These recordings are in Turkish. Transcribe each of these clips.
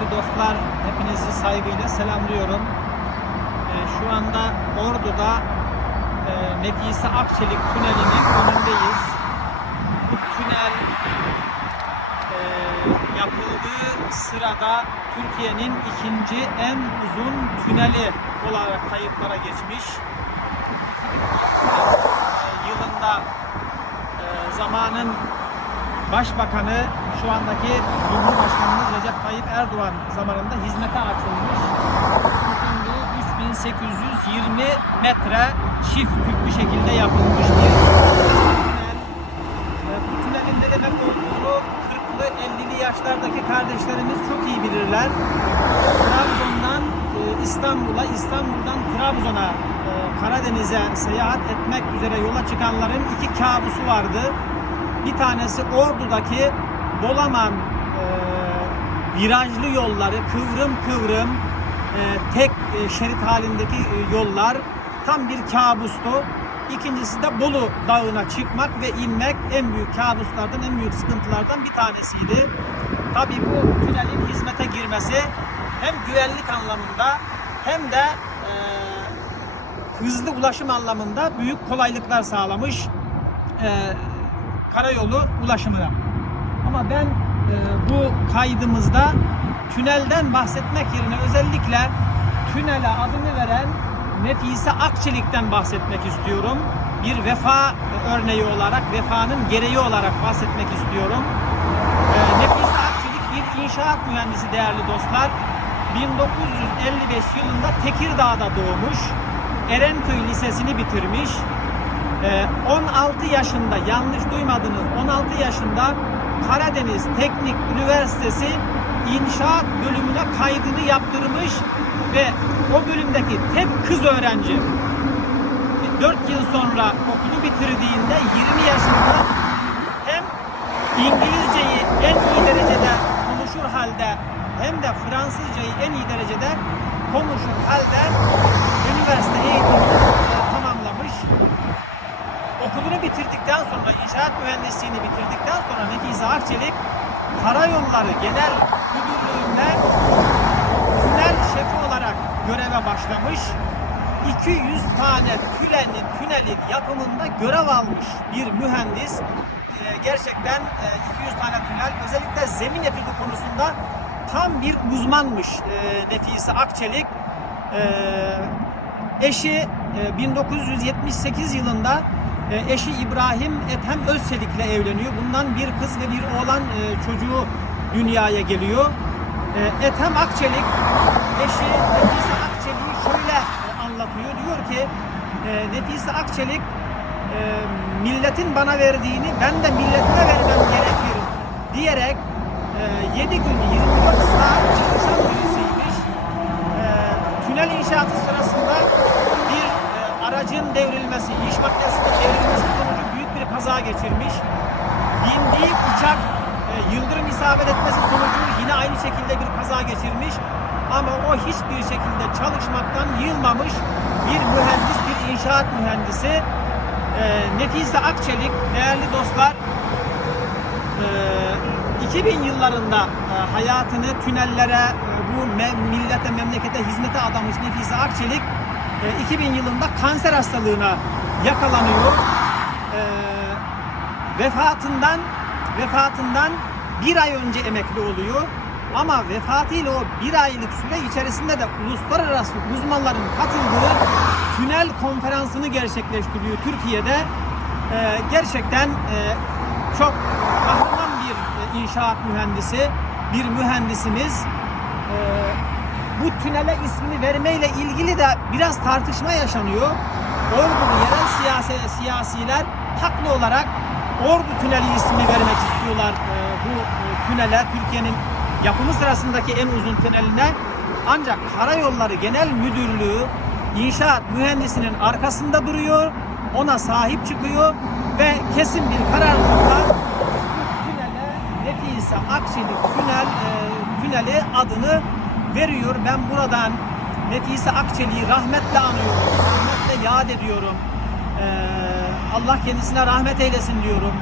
Değerli dostlar, hepinizi saygıyla selamlıyorum. Ee, şu anda Ordu'da e, Nefise Akçelik Tüneli'nin önündeyiz. Bu tünel e, yapıldığı sırada Türkiye'nin ikinci en uzun tüneli olarak kayıtlara geçmiş. 2016 yılında e, zamanın Başbakanı şu andaki Cumhurbaşkanımız Recep Tayyip Erdoğan zamanında hizmete açılmış. Uzunluğu 3820 metre çift tüplü şekilde yapılmış bir. E, Bu tünelin ne demek olduğunu 40'lı 50'li yaşlardaki kardeşlerimiz çok iyi bilirler. Trabzon'dan e, İstanbul'a, İstanbul'dan Trabzon'a, e, Karadeniz'e seyahat etmek üzere yola çıkanların iki kabusu vardı. Bir tanesi Ordu'daki Bolaman e, virajlı yolları, kıvrım kıvrım e, tek e, şerit halindeki e, yollar tam bir kabustu. İkincisi de Bolu Dağı'na çıkmak ve inmek en büyük kabuslardan, en büyük sıkıntılardan bir tanesiydi. Tabii bu tünelin hizmete girmesi hem güvenlik anlamında hem de e, hızlı ulaşım anlamında büyük kolaylıklar sağlamış e, karayolu ulaşımına. Ama ben e, bu kaydımızda tünelden bahsetmek yerine özellikle tünele adını veren Nefise Akçelik'ten bahsetmek istiyorum. Bir vefa örneği olarak, vefanın gereği olarak bahsetmek istiyorum. E, Nefise Akçelik bir inşaat mühendisi değerli dostlar. 1955 yılında Tekirdağ'da doğmuş. Erenköy Lisesi'ni bitirmiş. Ee, 16 yaşında yanlış duymadınız 16 yaşında Karadeniz Teknik Üniversitesi İnşaat bölümüne kaydını yaptırmış ve o bölümdeki tek kız öğrenci 4 yıl sonra okulu bitirdiğinde 20 yaşında hem İngilizceyi en iyi derecede konuşur halde hem de Fransızcayı en iyi derecede konuşur halde üniversite eğitimini e, tamamlamış. Okulunu bitirdikten sonra, inşaat mühendisliğini bitirdikten sonra Nefise Akçelik Karayolları Genel Müdürlüğü'nde tünel şefi olarak göreve başlamış. 200 tane tünelin, tünelin yapımında görev almış bir mühendis. Ee, gerçekten e, 200 tane tünel, özellikle zemin etüdü konusunda tam bir uzmanmış e, Nefise Akçelik. Ee, eşi e, 1978 yılında e, eşi İbrahim Ethem Özçelik'le evleniyor. Bundan bir kız ve bir oğlan e, çocuğu dünyaya geliyor. E, Ethem Akçelik eşi Nefise Akçelik'i şöyle e, anlatıyor. Diyor ki e, Nefise Akçelik milletin bana verdiğini ben de milletime vermem gerekir diyerek e, 7 gün 24 saat çalışan birisiymiş. E, tünel inşaatı sırasında bir e, aracın devrilmesi, iş makinesinin devrilmesi sonucu büyük bir kaza geçirmiş. Bindiği uçak e, yıldırım isabet etmesi sonucu yine aynı şekilde bir kaza geçirmiş. Ama o hiçbir şekilde çalışmaktan yılmamış bir mühendis, bir inşaat mühendisi. E, Nefise Akçelik, değerli dostlar, e, 2000 yıllarında e, hayatını tünellere, e, bu me- millete, memlekete hizmete adamış Nefise Akçelik e, 2000 yılında kanser hastalığına yakalanıyor. E, vefatından vefatından bir ay önce emekli oluyor. Ama vefatıyla o bir aylık süre içerisinde de uluslararası uzmanların katıldığı tünel konferansını gerçekleştiriyor Türkiye'de. E, gerçekten e, çok kahraman bir e, inşaat mühendisi, bir mühendisimiz. E, bu tünele ismini vermeyle ilgili de biraz tartışma yaşanıyor. Ordulu yerel siyasi, siyasiler haklı olarak Ordu Tüneli ismini vermek istiyorlar e, bu e, tünele, Türkiye'nin yapımı sırasındaki en uzun tüneline. Ancak Karayolları Genel Müdürlüğü inşaat mühendisinin arkasında duruyor, ona sahip çıkıyor ve kesin bir kararlılıkla tünele Nefise Akçelik tünel e, tüneli adını veriyor. Ben buradan Nefise Akçelik'i rahmetle anıyorum. Rahmetle yad ediyorum. E, Allah kendisine rahmet eylesin diyorum.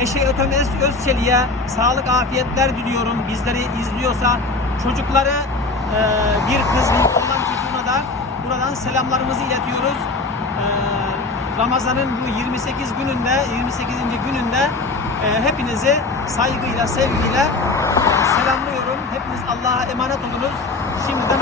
Eşi Ötem Öz- Özçelik'e sağlık afiyetler diliyorum. Bizleri izliyorsa çocukları e, bir kız bir oğlan çocuğuna da buradan selamlarımızı iletiyoruz. E, Ramazan'ın bu 28 gününde 28. gününde e, hepinizi saygıyla sevgiyle e, selamlıyorum. Hepiniz Allah'a emanet olunuz. Şimdiden